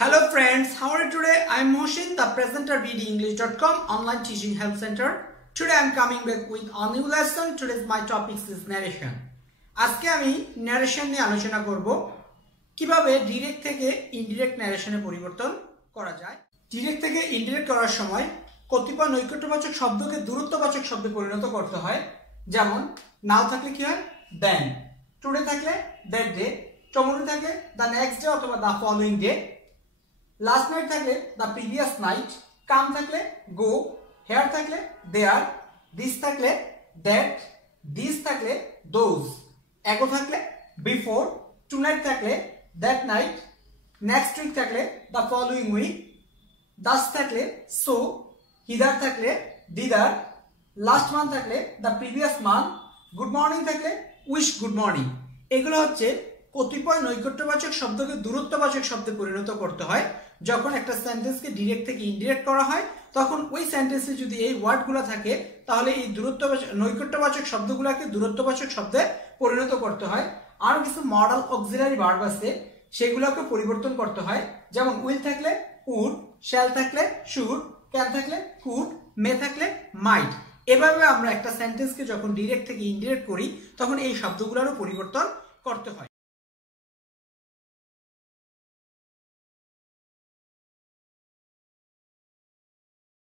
Hello friends, how are you today? I am Mohsin, the presenter bdenglish.com online teaching help center. Today I am coming back with a new lesson. Today's my topic is narration. আজকে আমি narration নিয়ে আলোচনা করব কিভাবে direct থেকে indirect narrationে পরিবর্তন করা যায়। ডাইরেক্ট থেকে ইনডিরেক্ট করার সময় কতিপয় নৈকট্যবাচক শব্দকে দূরত্ববাচক শব্দে পরিণত করতে হয়। যেমন নাও থাকলে কি হয় then, টুডে থাকলে that day, tomorrow থাকলে the next day অথবা the following day, last night থাকলে the previous night, come থাকলে go, here থাকলে there, this থাকলে that, these থাকলে those, ago থাকলে before, tonight থাকলে that night, next week থাকলে the following week, thus থাকলে so, hither থাকলে thither, last month থাকলে the previous month, good morning থাকলে wish good morning। এগুলো হচ্ছে কতিপয় নৈকট্যবাচক শব্দকে দূরত্ববাচক শব্দে পরিণত করতে হয়। যখন একটা সেন্টেন্সকে ডাইরেক্ট থেকে ইনডিরেক্ট করা হয় তখন ওই সেন্টেন্সে যদি এই ওয়ার্ডগুলো থাকে তাহলে এই নৈকট্যবাচক শব্দগুলোকে দূরত্ববাচক শব্দে পরিণত করতে হয়। আর কিছু মডাল অক্সিলারি ভার্ব আছে সেগুলোকে পরিবর্তন করতে হয়। যেমন উইল থাকলে উড, শ্যাল থাকলে শুড, ক্যান থাকলে কুড, মে থাকলে মাইট। এভাবে আমরা একটা সেন্টেন্সকে যখন ডাইরেক্ট থেকে ইনডিরেক্ট করি তখন এই শব্দগুলোরও পরিবর্তন করতে হয়।